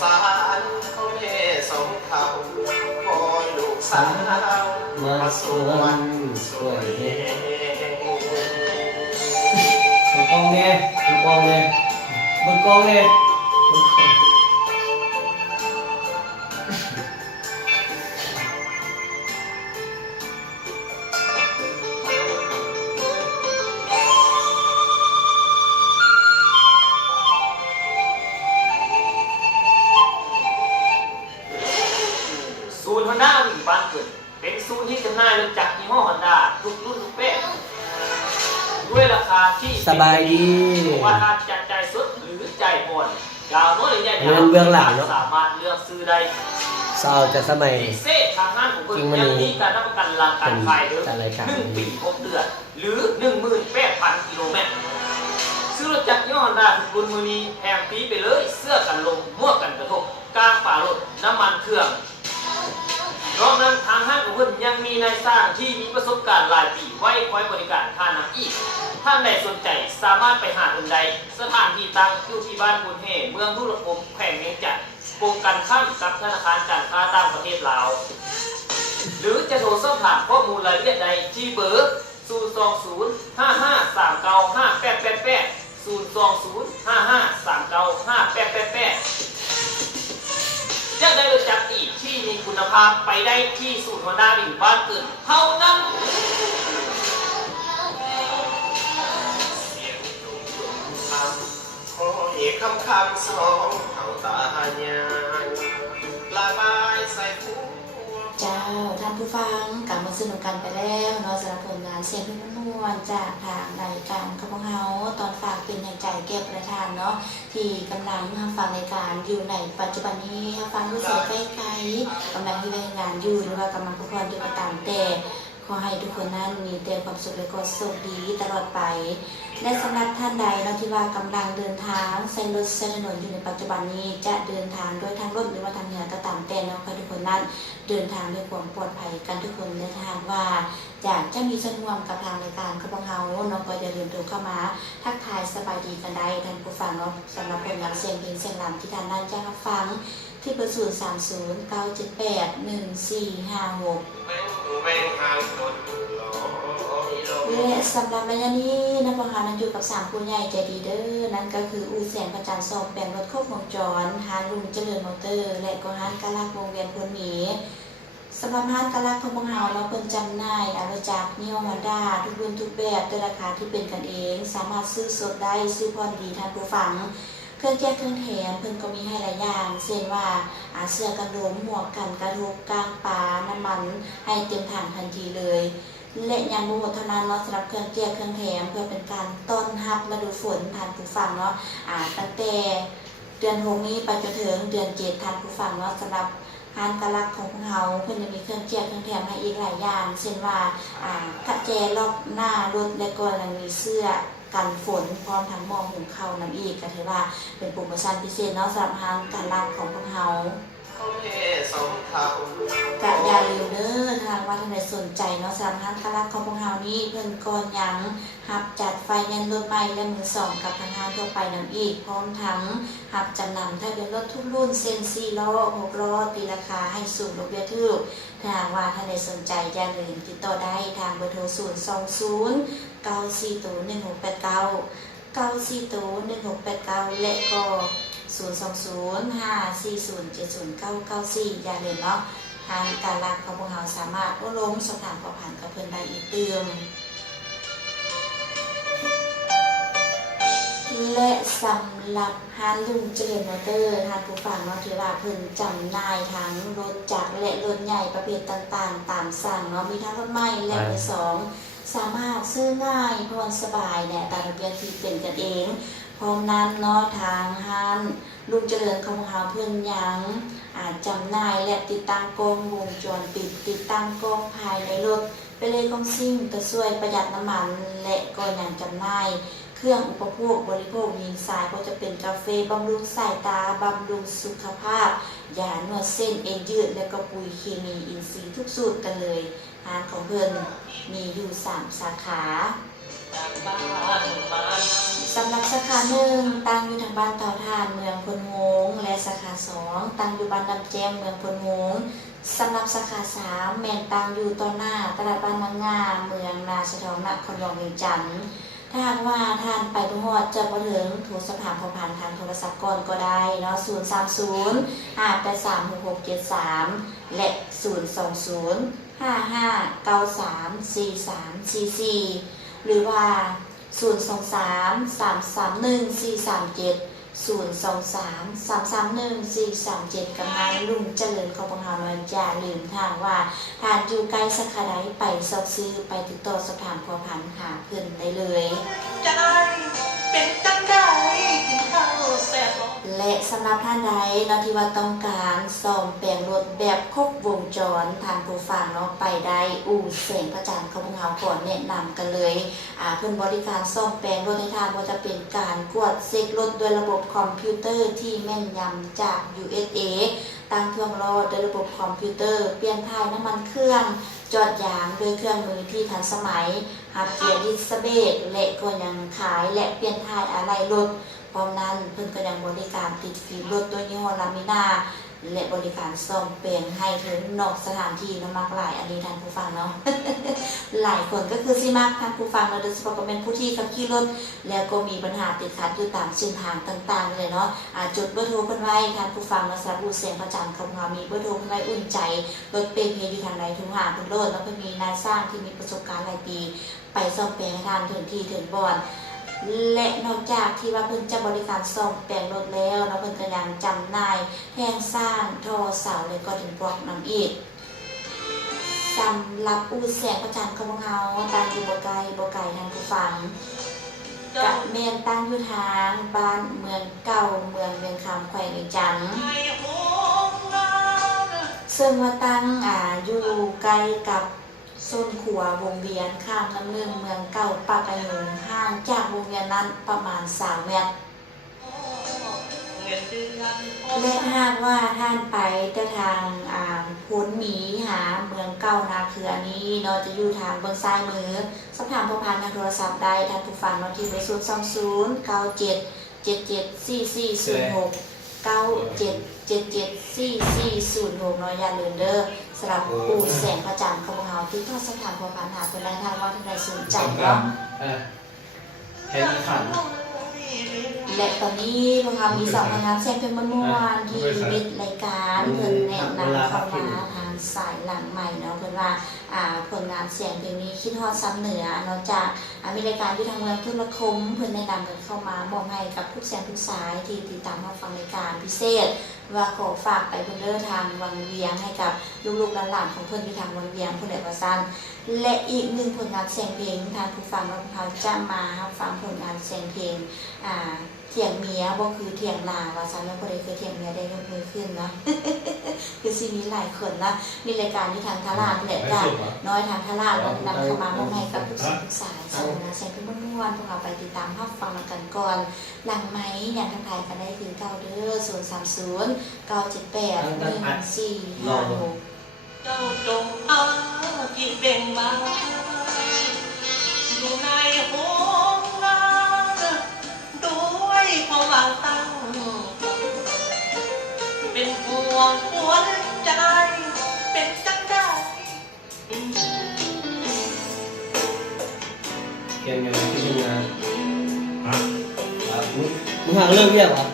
สารเขาแม่สองเท่าคอยลูกสาวมาสวนสวยมึงกองเนี่ยมึงกองเนี่ยมึงกองเนี่ยศูนย์ฮอนด้าวิ่งบ้านเกิดเป็นศูนย์ที่จำหน่ายรถจักรยี่ห้อฮอนด้าทุกรุ่นทุกแบบด้วยราคาที่ สบายดี ว่าถ้าจะจ่ายสดหรือจ่ายผ่อนยาวน้อยหรือใหญ่ เงินเบื้องหลังเนอะ สามารถเลือกซื้อได้ เศร้าจะสมัย พิเศษทางงานของเพิ่ จริ น งมัน ยังมีการรับประกันราคาขายเดิม เป็นรายการ 1 ปี6 เดือนหรือ 18,000 กิโลเมตรซื้อรถจักรยี่ห้อฮอนด้าทุกรุ่นมือนี้แถมฟรีไปเลยเสื้อกันลมหมวกกันกระทบกางฝารถน้ำมันเครื่องนอกนั้นทางห้างของเพิ่นยังมีนายสร้างที่มีประสบการณ์หลายปีไว้คอยบริการท่าน้ำอีกท่านใดสนใจสามารถไปหาคนใดสถานที่ตั้งอยู่ที่บ้านพุนเฮเมืองทุรพงแขวงเวียงจันทน์กรมการข้ามกับธนาคารการค้าต่างประเทศลาวหรือจะโทรสอบถามข้อมูลรายละเอียดใดที่เบอร์ 020 55 39 5888 020 55 39 5888จะได้รถจักรอีกที่มีคุณภาพไปได้ที่ศูนย์ฮอนด้าดิ่งบ้านเกิดเท่านั้นเสียงดุ่มคำคอยคำสองเท่าตายายละบายใส่ผัว เจ้าท่านผู้ฟังกลับมาสนุกกันไปแล้วเนาะสำหรับผลงานเสียงเพลงนวลจากทางรายการของพวกเราตอนฝากเป็นในใจแก้ประทานเนาะที่กำลังทำฟังรายการอยู่ในปัจจุบันนี้ฟังรู้สึกใกล้ๆกำลังที่รายงานอยู่หรือว่ากำลังพักผ่อนอยู่ก็ตามแต่ขอให้ทุกคนนั้นมีแต่ความสุขและก็โชคดีตลอดไปและสำหรับท่านใดเนาะที่ว่ากำลังเดินทางใช้รถใช้ถนนอยู่ในปัจจุบันนี้จะเดินทางด้วยทางรถหรือว่าทางเหนือก็ตามแต่เนาะขอให้ทุกคนนั้นเดินทางด้วยความปลอดภัยกันทุกคนในทางว่าอยากจะมีส่วนร่วมกับทางรายการของพวกเราเนาะก็อย่าลืมโทรเข้ามาทักทายสบายดีกันได้ท่านผู้ฟังเนาะสำหรับผลงานเสียงเพลงเสียงรำที่ท่านนั้นจะรับฟังที่เบอร์030 978 1456แม่งห่างคนลอยลอย และสำหรับระยะนี้นักประหารนั้นอยู่กับ3ผู้ใหญ่ใจดีเด้อนั่นก็คืออู่แสนประจันทร์สอบแปลงรถครบวงจรฮานลุงเจริญมอเตอร์และก็ฮานกาลักวงเวียนพลหมีสำหรับฮานกาลักของพวกเราเราเพิ่นจำหน่ายอาณาจักรนิยมฮอนด้าทุกรุ่นทุกแบบด้วยราคาที่เป็นกันเองสามารถซื้อสดได้ซื้อพอดีท่านผู้ฟังเครื่องแก้เครื่องแถมเพิ่นก็มีให้หลายอย่างเช่นว่าเสื้อกันลมหมวกกันกระทบกลางปลาน้ำมันให้เต็มถังทันทีเลยและยังบ่หมดเท่านั้นเนาะสำหรับเครื่องแก้เครื่องแถมเพื่อเป็นการต้อนรับฤดูฝนท่านผู้ฟังเนาะตั้งแต่เดือน6นี้ไปจนถึงเดือน7ท่านผู้ฟังเนาะสำหรับฮานกาลักของพวกเราเพิ่นจะมีเครื่องแก้เครื่องแถมให้อีกหลายอย่างเช่นว่าถ้าแจรอบหน้ารถและก็ยังมีเสื้อกันฝนพร้อมทั้งหม้อหุงข้าวน้ำอีกก็ถือว่าเป็นโปรโมชั่นพิเศษเนาะสำหรับฮานกาลักของพวกเราเขาแม่สองเท่าก ะอย่าลืมเด้อทางว่าท่านใดสนใจเนาะสำหรับฮานกาลักของพวกเรานี้เพิ่นก่อนยังรับจัดไฟแนนซ์รถใหม่และมือสองกับทางห้างทั่วไปน้ำอีกพร้อมทั้งรับจำนำทะเบียนรถทุกรุ่นเซ็น4ล้อ6ล้อตีราคาให้สูงดอกเบี้ยถูกถ้าหากว่าท่านใดสนใจอย่าลืมติดต่อได้ทางเบอร์โทร020 940 1689 940 1689และก็020 540 70994อย่าลืมเนาะทางการรักของพวกเราสามารถลงสอบถามสอบผ่านกับเพื่อนได้อีกเติมและสำหรับฮานลุงเจริญมอเตอร์ทานผู้ฟังเนาะถือว่าเพิ่นจำหน่ายทั้งรถจักรและรถใหญ่ประเภทต่างๆตามสั่งเนาะมีทั้งรถใหม่และมือสองสามารถซื้อง่ายผ่อนสบายและตามระเบียบที่เป็นกันเองพร้อมนั้นเนาะทางฮานลุงเจริญของเราเพิ่นยังจำหน่ายและติดตั้งกล้องวงจรปิดติดตั้งกล้องภายในรถไปเลยกล้องซิ่งก็ช่วยประหยัดน้ำมันและก็ยังจำหน่ายเครื่องอุปโภคบริโภคยิงสายก็จะเป็นกาแฟบำรุงสายตาบำรุงสุขภาพยานวดเส้นเอ็นยืดและก็ปุ๋ยเคมีอินทรีย์ทุกสูตรกันเลยร้านของเพิ่นมีอยู่3สาขาสำหรับสาขาหนึ่งตั้งอยู่ทางบ้านเตาถ่านเมืองพลโงงและสาขา 2ตั้งอยู่บ้านน้ำแจ้งเมืองพลหงส์สำหรับสาขา3แม่นตั้งอยู่ต่อหน้าตลาดบ้านนางงาเมืองนาสะทองนครหลวงเวียงจันทน์ถ้าหากว่าท่านไปบ่ฮอดจะบ่ถึงโทรสอบถามผ่านทางโทรศัพท์ก่อนก็ได้เนาะ030 583 6673 และ 020 5593 4344 หรือว่า 023 331 437 023 331 437 กำนันลุงเจริญของพวกเราเนาะอย่าลืมทางว่าทานอยู่ใกล้สักขนาดไปสอบซื้อไปติดต่อสอบถามขอผ่านหาเพิ่นได้เลย จะได้เป็นจังได้กินข้าวแซ่บบ่ และสำหรับท่านใดเนาะที่ว่าต้องการซ่อมแปลงรถแบบครบวงจรทางผู้ฟังเนาะไปได้อู่แสงพระจันทร์ของพวกเราก่อนแนะนำกันเลยเพิ่นบริการซ่อมแปลงรถให้ทานว่าจะเป็นการกวดเช็ครถด้วยระบบคอมพิวเตอร์ที่แม่นยำจาก USA ตั้งเครื่องล้อด้วยระบบคอมพิวเตอร์เปลี่ยนถ่ายน้ำมันเครื่องจอดยางด้วยเครื่องมือที่ทันสมัยหับเกียร์ดิสเบรกและก็ยังขายและเปลี่ยนถ่ายอะไหล่รถพร้อมนั้นเพิ่นก็ยังบริการติดฟิล์มรถตัวยี่ห้อลามิน่าและบริการซ่อมแปลงให้ถึงนอกสถานที่มากหลายอันนี้ท่านผู้ฟังเนาะ หลายคนก็คือสิมักท่านผู้ฟังโดยเฉพาะก็เป็นผู้ที่ขับขี่รถแล้วก็มีปัญหาติดขัดอยู่ตามเส้นทางต่างๆเลยเนาะจดเบอร์โทรเพิ่นไว้ท่านผู้ฟังมาสำหรับอู่แสงพระจันทร์ของเรามีเบอร์โทรเพิ่นไว้อุ่นใจรถเปย์อยู่ทางใดทุกหาเพิ่นโลดแล้วเพิ่นมีนายสร้างที่มีประสบการณ์หลายปีไปซ่อมแปลงให้ทานถึงที่ถึงบ่อนและนอกจากที่ว่าเพิ่นจะบริการซ่อมแปลงรถแล้วเนาะเพิ่นก็ยังจำหน่ายแท่งสร้างท่อเสาและก็ถึงบล็อกนำอีกสำหรับอู่แสงพระจันทร์ของเราตั้งอยู่บ่ไกลทางผู้ฟังกะแม่นตั้งอยู่ทางบ้านเมืองเก่าเมืองเวียงคำแขวงเวียงจันทน์ ให้โหงงาน ซึ่งว่าตั้งอยู่ใกล้กับส้นขัววงเวียนข้ามน้ำเนื่องเมืองเก่าปากกะยูงห่างจากวงเวียนนั้นประมาณ3 เมตร เงินเดือน และหากว่าท่านไปแต่ทางพ้นหมีหาเมืองเก่านาคืออันนี้เนาะจะอยู่ทางเบื้องซ้ายมือสอบถามผู้พันทางโทรศัพท์ได้ท่านผู้ฟังเนาะที่เบอร์020 97 77 4406 97774406 เนาะอย่าลืมเด้อสำหรับอู่แสงพระจันทร์ของเราที่ทอดสถานผู้พันหาคนใดทางว่าท่านใดสนใจเนาะ แค่นี้ขัน และตอนนี้พวกเรามี2พนักงานแซงเป็นม่วนๆที่วิทย์รายการเพิ่นแนะนำเข้ามาทางสายหลังใหม่เนาะเพิ่นว่าผลงานเสียงเพลงนี้คิดฮอดซ้ำเหนือนอกจากมีรายการที่ทางเมืองทุรคมเพิ่นแนะนำกันเข้ามามอบให้กับทุกแสงทุกสายที่ติดตามรับฟังรายการพิเศษว่าขอฝากไปเพิ่นเด้อทางวังเวียงให้กับลูกๆหลานๆของเพิ่นที่ทางวังเวียงเพิ่นได้ว่าซั่นและอีกหนึ่งผลงานเสียงเพลงทางผู้ฟังเราจะมาฟังผลงานเสียงเพลงเถียงเมียบ่คือเถียงนาว่าซั่นแล้วบ่ได้คือเถียงเมียได้ยกมือขึ้นเนาะ คือสิมีหลายคนนะมีรายการที่ทางทาราแหละจ้ะน้อยทางทาราเรานำเข้ามามอบให้กับทุกสิ่งทุกสายส่งนะเสียงเพลงม่วนๆพวกเราไปติดตามรับฟังกันก่อนหลังไม้อย่างทักทายกันได้คือเก้าเด้อ030 978 1456 เจ้าจงเอาที่เบ่งมาอยู่ในห้องงานด้วยความหวังตั้งเป็นห่วงหัวใจเป็นจังได้ เกมยังไงที่ทำงานมึงหาเรื่องเรียกเหรอ